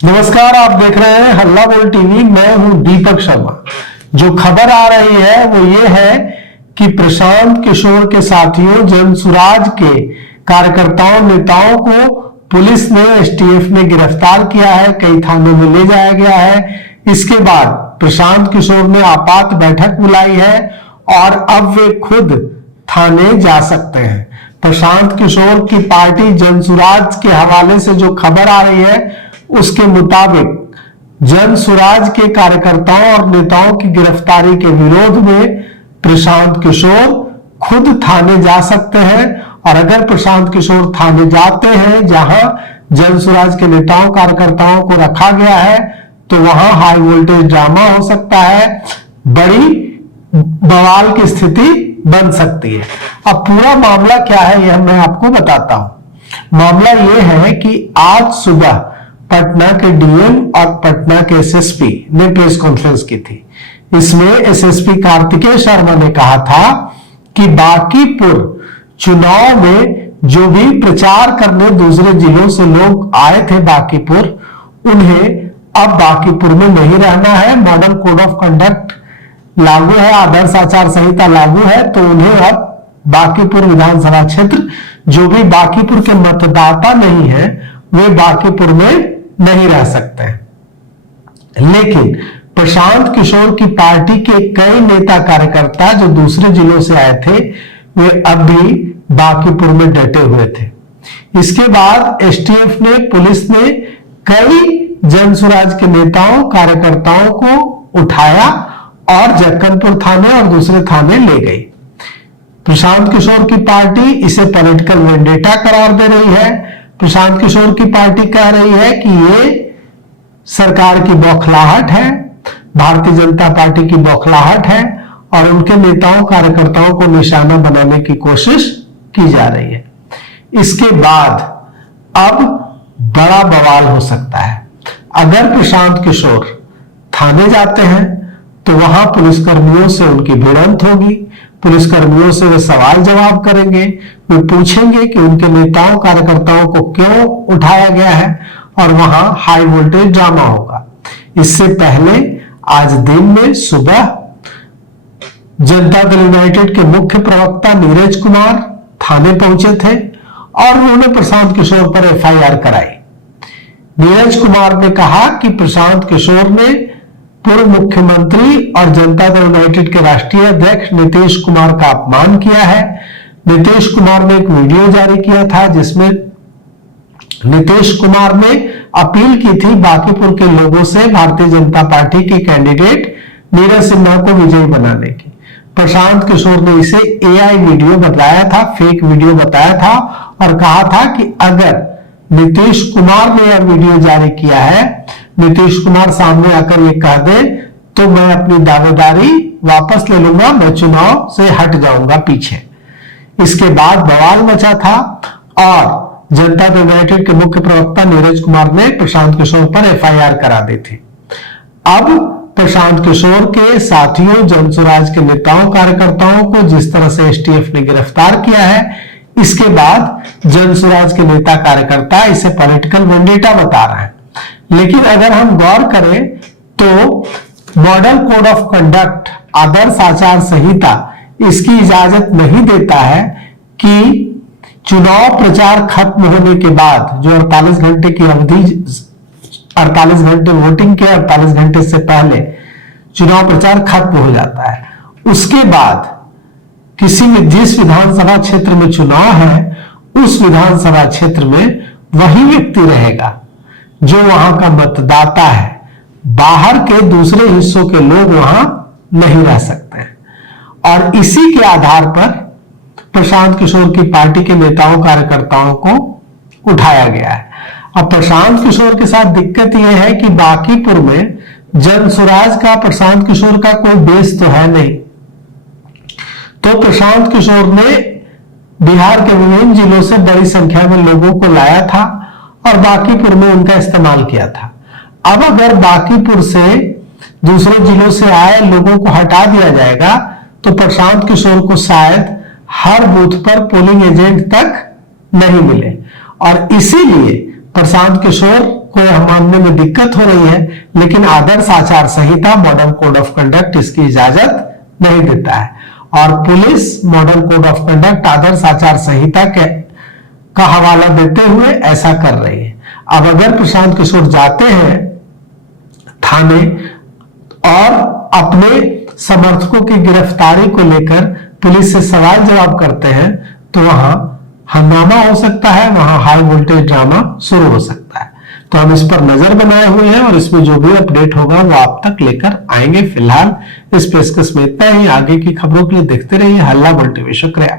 नमस्कार, आप देख रहे हैं हल्ला बोल टीवी। मैं हूं दीपक शर्मा। जो खबर आ रही है वो ये है कि प्रशांत किशोर के साथियों जनसुराज के कार्यकर्ताओं नेताओं को पुलिस ने एसटीएफ ने गिरफ्तार किया है, कई थानों में ले जाया गया है। इसके बाद प्रशांत किशोर ने आपात बैठक बुलाई है और अब वे खुद थाने जा सकते हैं। प्रशांत किशोर की पार्टी जनसुराज के हवाले से जो खबर आ रही है उसके मुताबिक जनसुराज के कार्यकर्ताओं और नेताओं की गिरफ्तारी के विरोध में प्रशांत किशोर खुद थाने जा सकते हैं। और अगर प्रशांत किशोर थाने जाते हैं जहां जनसुराज के नेताओं कार्यकर्ताओं को रखा गया है तो वहां हाई वोल्टेज ड्रामा हो सकता है, बड़ी बवाल की स्थिति बन सकती है। अब पूरा मामला क्या है यह मैं आपको बताता हूं। मामला यह है कि आज सुबह पटना के डीएम और पटना के एसएसपी ने प्रेस कॉन्फ्रेंस की थी। इसमें एसएसपी कार्तिकेय शर्मा ने कहा था कि बांकीपुर चुनाव में जो भी प्रचार करने दूसरे जिलों से लोग आए थे बांकीपुर, उन्हें अब बांकीपुर में नहीं रहना है। मॉडल कोड ऑफ कंडक्ट लागू है, आदर्श आचार संहिता लागू है, तो उन्हें अब बांकीपुर विधानसभा क्षेत्र, जो भी बांकीपुर के मतदाता नहीं है वे बांकीपुर में नहीं रह सकते। लेकिन प्रशांत किशोर की पार्टी के कई नेता कार्यकर्ता जो दूसरे जिलों से आए थे वे अब भी बांकीपुर में डटे हुए थे। इसके बाद एसटीएफ ने, पुलिस ने कई जनसुराज के नेताओं कार्यकर्ताओं को उठाया और जक्कनपुर थाने और दूसरे थाने ले गई। प्रशांत किशोर की पार्टी इसे पॉलिटिकल वेंडेटा करार दे रही है। प्रशांत किशोर की पार्टी कह रही है कि ये सरकार की बौखलाहट है, भारतीय जनता पार्टी की बौखलाहट है और उनके नेताओं कार्यकर्ताओं को निशाना बनाने की कोशिश की जा रही है। इसके बाद अब बड़ा बवाल हो सकता है। अगर प्रशांत किशोर थाने जाते हैं तो वहां पुलिसकर्मियों से उनकी भिड़ंत होगी, पुलिसकर्मियों से वे सवाल जवाब करेंगे, वे पूछेंगे कि उनके नेताओं कार्यकर्ताओं को क्यों उठाया गया है और वहां हाई वोल्टेज ड्रामा होगा। इससे पहले आज दिन में सुबह जनता दल यूनाइटेड के मुख्य प्रवक्ता नीरज कुमार थाने पहुंचे थे और उन्होंने प्रशांत किशोर पर एफआईआर कराई। नीरज कुमार ने कहा कि प्रशांत किशोर ने पूर्व मुख्यमंत्री और जनता दल यूनाइटेड के राष्ट्रीय अध्यक्ष नीतीश कुमार का अपमान किया है। नीतीश कुमार ने एक वीडियो जारी किया था जिसमें नीतीश कुमार ने अपील की थी बांकीपुर के लोगों से भारतीय जनता पार्टी के कैंडिडेट नीरज सिन्हा को विजयी बनाने की। प्रशांत किशोर ने इसे एआई वीडियो बताया था, फेक वीडियो बताया था और कहा था कि अगर नीतीश कुमार ने यह वीडियो जारी किया है, नीतीश कुमार सामने आकर ये कह दे तो मैं अपनी दावेदारी वापस ले लूंगा, मैं चुनाव से हट जाऊंगा पीछे। इसके बाद बवाल मचा था और जनता दल यूनाइटेड के मुख्य प्रवक्ता नीरज कुमार ने प्रशांत किशोर पर एफआईआर करा दी थी। अब प्रशांत किशोर के साथियों जनसुराज के नेताओं कार्यकर्ताओं को जिस तरह से एसटीएफ ने गिरफ्तार किया है, इसके बाद जनसुराज के नेता कार्यकर्ता इसे पॉलिटिकल वेंडेटा बता रहे हैं। लेकिन अगर हम गौर करें तो मॉडल कोड ऑफ कंडक्ट, आदर्श आचार संहिता, इसकी इजाजत नहीं देता है कि चुनाव प्रचार खत्म होने के बाद जो 48 घंटे की अवधि, 48 घंटे वोटिंग के 48 घंटे से पहले चुनाव प्रचार खत्म हो जाता है, उसके बाद किसी में जिस विधानसभा क्षेत्र में चुनाव है उस विधानसभा क्षेत्र में वही व्यक्ति रहेगा जो वहां का मतदाता है। बाहर के दूसरे हिस्सों के लोग वहां नहीं रह सकते हैं। और इसी के आधार पर प्रशांत किशोर की पार्टी के नेताओं कार्यकर्ताओं को उठाया गया है। अब प्रशांत किशोर के साथ दिक्कत यह है कि बांकीपुर में जनसुराज का प्रशांत किशोर का कोई बेस तो है नहीं, तो प्रशांत किशोर ने बिहार के विभिन्न जिलों से बड़ी संख्या में लोगों को लाया था और बांकीपुर में उनका इस्तेमाल किया था। अब अगर बांकीपुर से दूसरे जिलों से आए लोगों को हटा दिया जाएगा तो प्रशांत किशोर को शायद हर बूथ पर पोलिंग एजेंट तक नहीं मिले और इसीलिए प्रशांत किशोर कोई मानने में दिक्कत हो रही है, लेकिन आदर्श आचार संहिता मॉडल कोड ऑफ कंडक्ट इसकी इजाजत नहीं देता है। और police model code of conduct आदर्श आचार संहिता का हवाला देते हुए ऐसा कर रही है। अब अगर प्रशांत किशोर जाते हैं थाने और अपने समर्थकों की गिरफ्तारी को लेकर पुलिस से सवाल जवाब करते हैं, तो वहां हंगामा हो सकता है, वहां हाई वोल्टेज ड्रामा शुरू हो सकता है। तो हम इस पर नजर बनाए हुए हैं और इसमें जो भी अपडेट होगा वो आप तक लेकर आएंगे। फिलहाल इस पेशकश में इतना ही। आगे की खबरों के लिए देखते रहिए हल्ला वर्ल्ड टीवी। शुक्रिया।